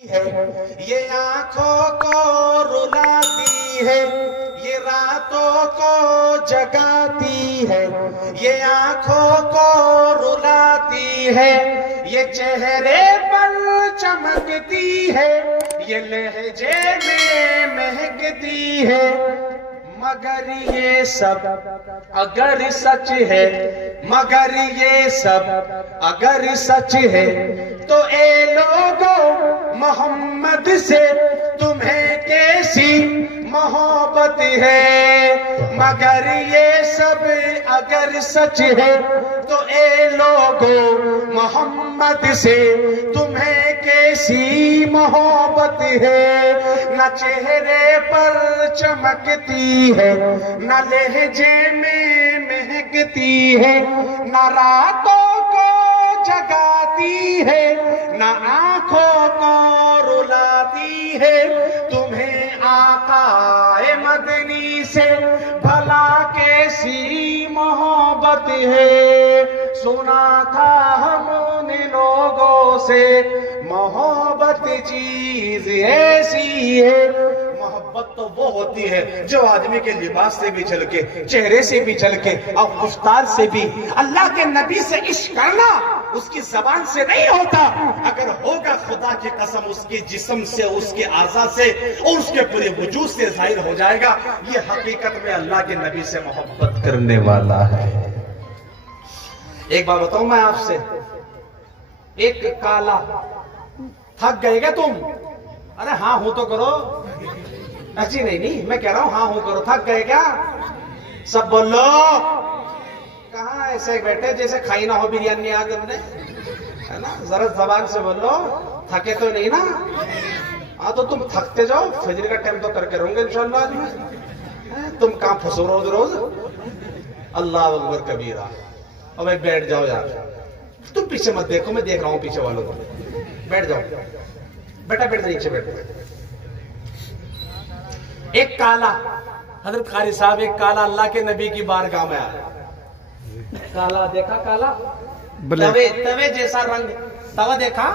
یہ آنکھوں کو رلاتی ہے، یہ راتوں کو جگاتی ہے، یہ آنکھوں کو رلاتی ہے، یہ چہرے پر چمکتی ہے، یہ لہجے میں مہکتی ہے، مگر یہ سب اگر سچ ہے، مگر یہ سب اگر سچ ہے تو اے لوگو محمد سے تمہیں کیسی محبت ہے، مگر یہ سب اگر سچ ہے تو اے لوگو محمد سے تمہیں کیسی محبت ہے، نہ چہرے پر چمکتی ہے، نہ لہجے میں مہکتی ہے، نہ راتوں کو جگاتی ہے، نہ آنکھوں کو رلاتی ہے، تمہیں آقا مدنی سے بھلا کیسی محبت ہے، سنا تھا ہم نے لوگوں سے محبت چیز ایسی ہے۔ محبت تو وہ ہوتی ہے جو آدمی کے لباس سے بھی جھلکے، چہرے سے بھی جھلکے اور گفتار سے بھی۔ اللہ کے نبی سے عشق کرنا اس کی زبان سے نہیں ہوتا، اگر ہوگا خدا کی قسم اس کے جسم سے، اس کے اعضاء سے اور اس کے پورے وجود سے ظاہر ہو جائے گا۔ یہ حقیقت میں اللہ کے نبی سے محبت کرنے والا ہے۔ ایک بات بتاؤں میں آپ سے، ایک کالا، تھک گئے گا تم؟ ارے ہاں ہوں تو کرو، ایسی نہیں میں کہہ رہا ہوں ہاں ہوں کرو، تھک گئے کیا؟ سب بولو، کہاں ایسے بیٹھے جیسے کھائی نہ ہو بریانی آج ہم نے، ہے نا؟ ذرا زبان سے بولو، تھکے تو نہیں نا؟ ہاں تو تم تھکتے جاؤ، فجر کا ٹائم تو کر کے رہوں گے انشاءاللہ آج میں۔ تم کہاں پھنسو روز اللہ اکبر کبیرہ۔ اور بھائی بیٹھ جاؤ یار، تم پیچھے مت دیکھو، میں دیکھ رہا ہوں پیچھے والوں کو، بیٹھ جاؤ بیٹا، بیٹھ جاؤ نیچے بیٹھ۔ ایک کالا، حضرت قاری صاحب ایک کالا اللہ کے نبی کی بارگاہ میں آیا۔ کالا دیکھا، کالا توے جیسا رنگ، توا دیکھا،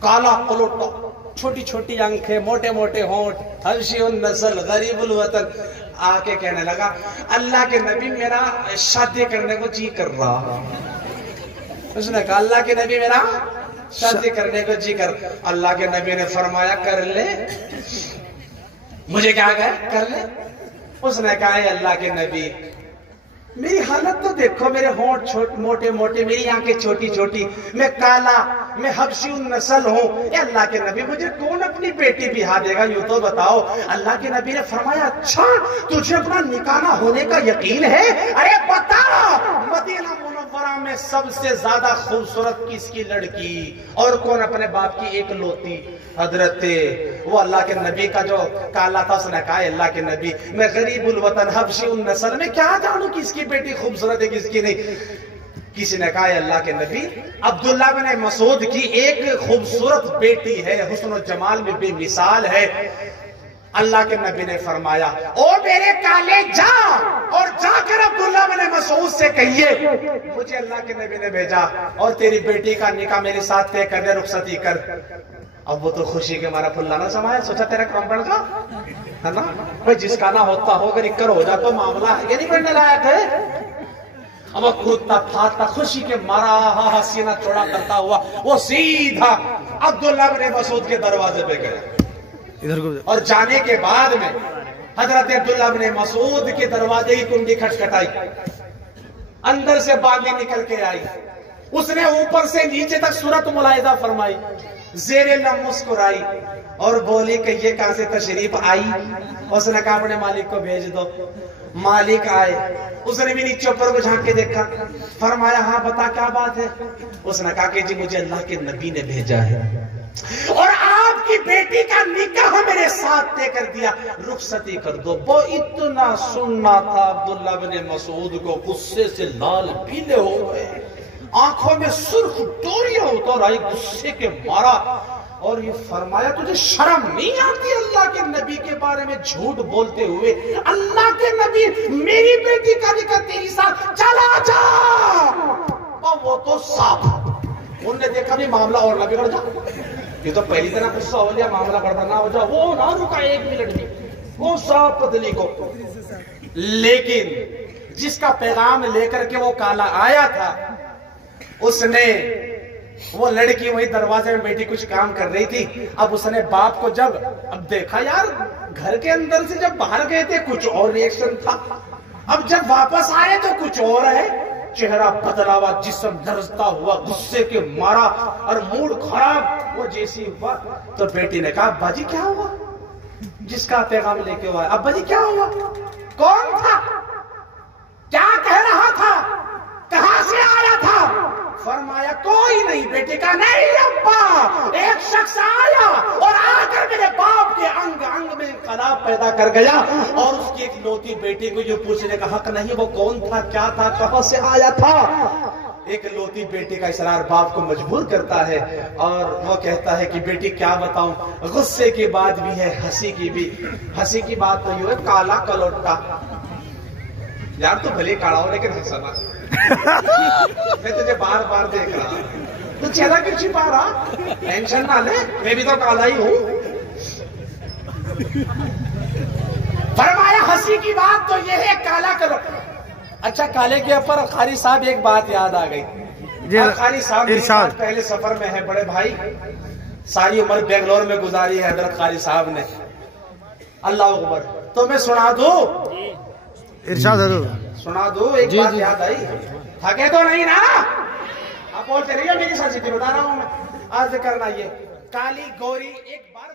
کالا کلوٹا، چھوٹی چھوٹی آنکھیں، موٹے موٹے ہونٹ، حبشی النسل، غریب الوطن، آ کے کہنے لگا اللہ کے نبی میرا شادی کرنے کو جی کر رہا۔ اس نے کہا اللہ کے نبی میرا شادی کرنے کو جی کر۔ اللہ کے نبی نے فرمایا کر لے، مجھے کیا کہا کر لے؟ اس نے کہا اے اللہ کے نبی میری حالت تو دیکھو، میرے ہونٹ موٹے موٹے، میری آنکھیں چھوٹی چھوٹی، میں کالا، میں حبشی النسل ہوں، اے اللہ کے نبی مجھے کون اپنی بیٹی بیاہ دے گا، یوں تو بتاؤ۔ اللہ کے نبی نے فرمایا اچھا تجھے اپنا نکاح نہ ہونے کا یقین ہے؟ ارے بتا، مدینہ منورہ میں سب سے زیادہ خوبصورت کس کی لڑکی اور کون اپنے باپ کی ایک لوتی؟ حضرت وہ اللہ کے نبی کا جو کالا تھا، اس نے کہا اللہ کے نبی میں غریب الوطن حبشی النسل میں کیا جانوں کس کی بیٹی خوبصورت ہے کس کی نہیں۔ کسی نے کہا اللہ کے نبی عبداللہ بن مسعود کی ایک خوبصورت بیٹی ہے، حسن و جمال میں بے مثال ہے۔ اللہ کے نبی نے فرمایا او میرے کالے جا اور جا کر عبداللہ بن مسعود سے کہیے مجھے اللہ کے نبی نے بھیجا اور تیری بیٹی کا نکاح میرے ساتھ طے کر دے، رخصتی کر۔ اب وہ تو خوشی کے مارا پھلانا سمایا، سوچا تیرا کام پڑ گا، ہے نا؟ بھئی جس کا نہ ہوتا ہو اگر اکر ہو جاتا معاملہ یہ نہیں بڑھنے لائق ہے۔ اب وہ کودتا پھاتا خوشی کے مارا سینہ چوڑا کرتا ہوا وہ سیدھا عبداللہ بن مسعود کے دروازے پہ گیا، اور جانے کے بعد میں حضرت عبداللہ بن مسعود کے دروازے کی کنڈی کھٹکھٹائی، اندر سے باندھی نکل کے آئی، اس نے اوپر سے نیچے تک صورت ملاحظہ فرمائی، زیر لب مسکرائی اور بولی کہ یہ کہاں سے تشریف آئی؟ اس نے کہا اپنے مالک کو بھیج دو۔ مالک آئے، اس نے بھی نیچے اوپر کو جھانک کے دیکھا، فرمایا ہاں بتا کیا بات ہے؟ اس نے کہا کہ جی مجھے اللہ کے نبی نے بھیجا ہے اور آپ کی بیٹی کا نکاح میرے ساتھ طے کر دیا، رخصتی کر دو۔ وہ اتنا سننا تھا عبداللہ بن مسعود کو، غصے سے لال پیلے ہو گئے، آنکھوں میں سرخ ڈوریاں اتر آئی غصے کے مارا، اور یہ فرمایا تجھے شرم نہیں آتی اللہ کے نبی کے بارے میں جھوٹ بولتے ہوئے؟ اللہ کے نبی میری بیٹی کا نکاح تیری ساتھ، چلا جا۔ اور وہ تو صاف انہوں نے دیکھا بھی معاملہ اور نہ بگڑ جا، یہ تو پہلی طرح غصہ ہو لیا، معاملہ گڑبڑ نہ ہو جائے، وہ نہ رکا ایک منٹ بھی، وہ صاحب پتلی کو. لیکن جس کا پیغام لے کر کے وہ کالا آیا تھا، اس نے وہ لڑکی وہی دروازے میں بیٹھی کچھ کام کر رہی تھی. اب اس نے باپ کو جب اب دیکھا یار گھر کے اندر سے جب باہر گئے تھے کچھ اور ریئیکشن تھا، اب جب واپس آئے تو کچھ اور ہے. چہرہ بدلا ہوا، جسم لرزتا ہوا، غصے کے مارا اور موڈ خراب وہ جیسی ہوا. تو بیٹی نے کہا ابا جی کیا ہوا؟ جس کا پیغام لے کے ہوا ابا جی کیا ہوا؟ کون تھا؟ کیا کہہ رہا تھا؟ کہاں سے آیا تھا؟ فرمایا کوئی نہیں. بیٹے کا نہیں ابا، ایک شخص آیا اور آ کر میرے باپ کے انگ انگ میں انقلاب پیدا کر گیا. اور اس کی ایک لوتی بیٹی کو جو پوچھنے کا حق نہیں وہ کون تھا، کیا تھا، کہاں سے آیا تھا. ایک لوتی بیٹی کا اصرار باپ کو مجبور کرتا ہے اور وہ کہتا ہے کہ بیٹی کیا بتاؤں، غصے کی بات بھی ہے، ہنسی کی بھی. ہنسی کی بات تو یہ ہے کالا کلوٹا. یار تو بھلے کاڑا ہو لیکن ہنسنا. میں تجھے بار بار دیکھ رہا، تو چہرہ کیوں چھپا رہا؟ ٹینشن نہ لے، میں بھی تو کالا ہی ہوں. فرمایا ہنسی کی بات تو یہ ہے کالا کرو. اچھا کالے کے اوپر قاری صاحب ایک بات یاد آ گئی. قاری صاحب میری بات پہلے سفر میں ہے بڑے بھائی، ساری عمر بنگلور میں گزاری ہے حضرت قاری صاحب نے. اللہ اکبر. تو میں سنا دوں؟ ارشاد حضور سنا دو. ایک بات یاد آئی، تھکے تو نہیں نا؟ آپ بولتے رہیے، میری ساتھ بتا رہا ہوں میں. عرض کرنا یہ کالی گوری ایک بار